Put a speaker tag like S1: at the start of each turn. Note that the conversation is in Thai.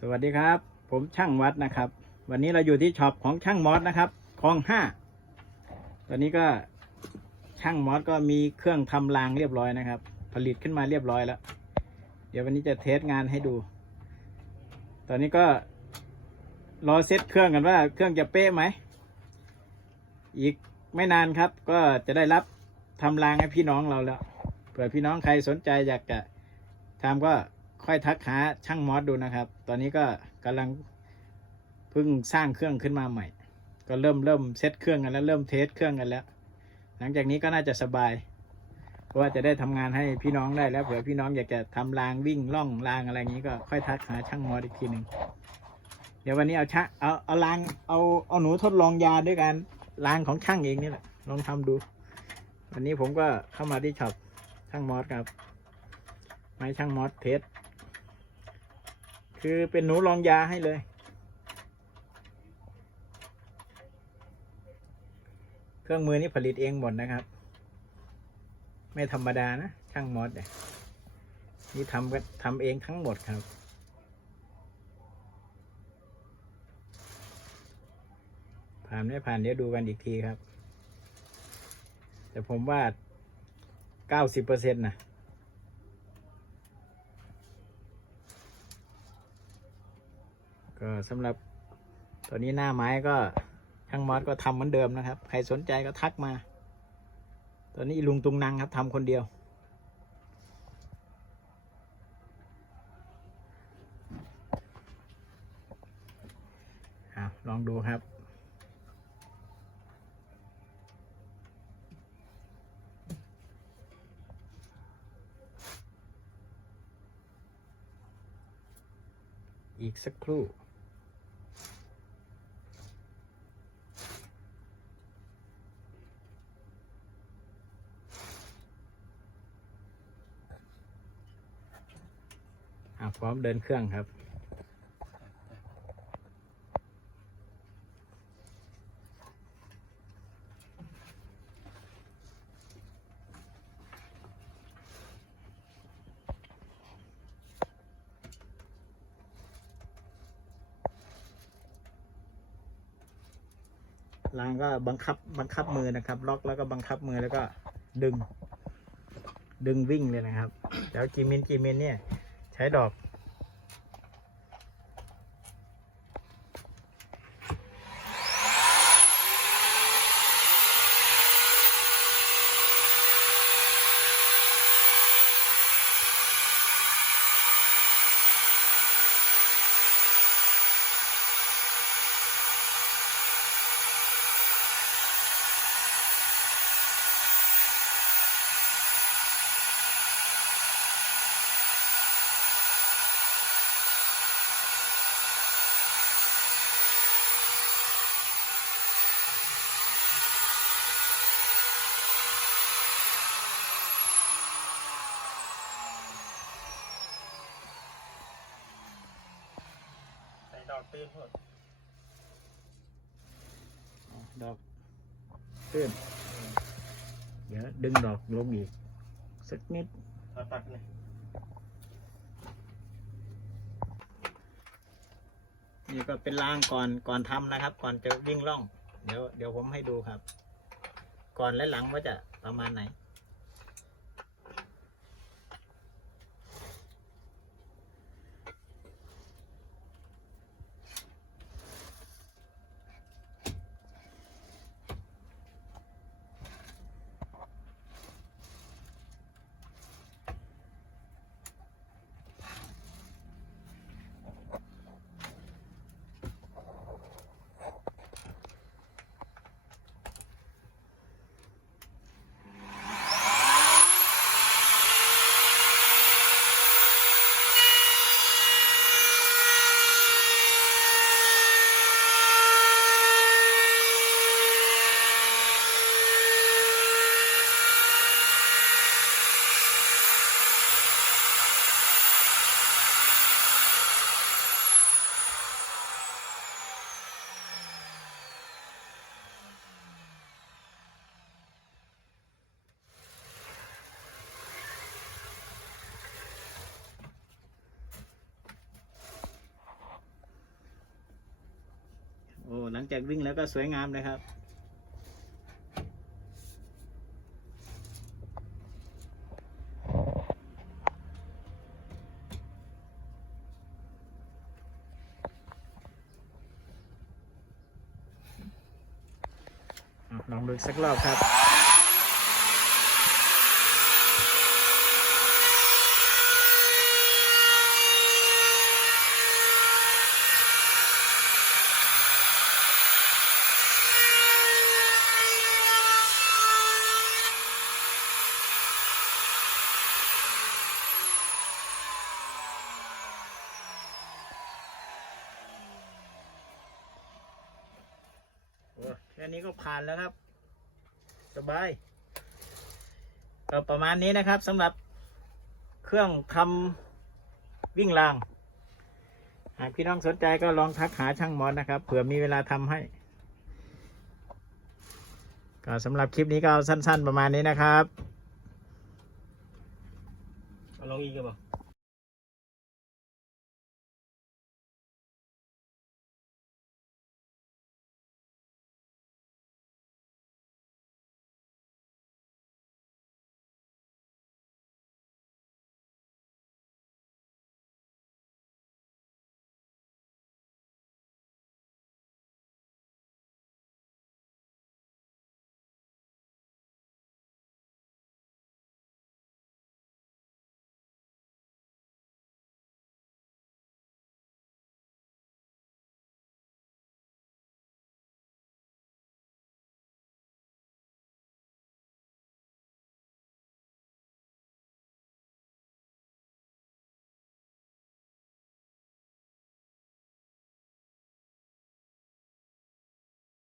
S1: สวัสดีครับ ผมช่างวัดนะครับ วันนี้เราอยู่ที่ช็อปของช่างมอสนะครับคลองห้าตอนนี้ก็ช่างมอสก็มีเครื่องทำรางเรียบร้อยนะครับ ผลิตขึ้นมาเรียบร้อยแล้ว เดี๋ยววันนี้จะเทสงานให้ดู ตอนนี้ก็รอเซตเครื่องกันว่าเครื่องจะเป๊ะไหม อีกไม่นานครับ ก็จะได้รับทำรางให้พี่น้องเราแล้วเผื่อพี่น้องใครสนใจอยากจะทำก็ ค่อยทักหาช่างมอสดูนะครับ ตอนนี้ก็กำลังเพิ่งสร้างเครื่องขึ้นมาใหม่ ก็เริ่มเริ่มเซตเครื่องกันแล้วเริ่มเทสเครื่องกันแล้ว หลังจากนี้ก็น่าจะสบายเพราะว่าจะได้ทำงานให้พี่น้องได้แล้วเผื่อพี่น้องอยากจะทำรางวิ่งล่องรางอะไรอย่างนี้ก็ค่อยทักหาช่างมอสอีกทีหนึ่งเดี๋ยววันนี้เอาชะเอาเอารางเอาเอาหนูทดลองยาด้วยกันรางของช่างเองนี่แหละลองทำดูวันนี้ผมก็เข้ามาที่ช็อปช่างมอสครับไม้ช่างมอสเทส คือเป็นหนูลองยาให้เลย เครื่องมือนี่ผลิตเองหมดนะครับ ไม่ธรรมดานะ ช่างมอสเนี่ยนี่ทำกันทำเองทั้งหมดครับ ผ่านไม่ผ่านเดี๋ยวดูกันอีกทีครับ แต่ผมว่าเก้าสิบเปอร์เซ็นต์นะ ก็สำหรับตอนนี้หน้าไม้ก็ช่างมอสก็ทำเหมือนเดิมนะครับ ใครสนใจก็ทักมาตอนนี้ลุงตุงนังครับทำคนเดียว ลองดูครับอีกสักครู่ อะพร้อมเดินเครื่องครับรางก็บังคับบังคับมือนะครับ ล็อกแล้วก็บังคับมือแล้วก็ดึง ดึงวิ่งเลยนะครับ แล้วจีมินจีมินเนี่ย ใช้ ดอก
S2: ใส่ดอกตื้นพวก
S1: ดอกตื้นเดี๋ยวดึงดอกลงอีก สักนิด
S2: เอาตัดเลย
S1: นี่ก็เป็นรางก่อนก่อนทำนะครับ ก่อนจะวิ่งล่อง เดี๋ยวเดี๋ยวผมให้ดูครับ ก่อนและหลังว่าจะประมาณไหน จากวิ่งแล้วก็สวยงามเลยครับ ลองดูสักรอบครับ แค่นี้ก็ผ่านแล้วครับ สบาย ก็ประมาณนี้นะครับสำหรับเครื่องทำวิ่งราง หากพี่น้องสนใจก็ลองทักหาช่างมอนนะครับ เผื่อมีเวลาทำให้ ก็สำหรับคลิปนี้ก็สั้น ๆ ประมาณนี้นะครับ
S2: เองอีกกันบ่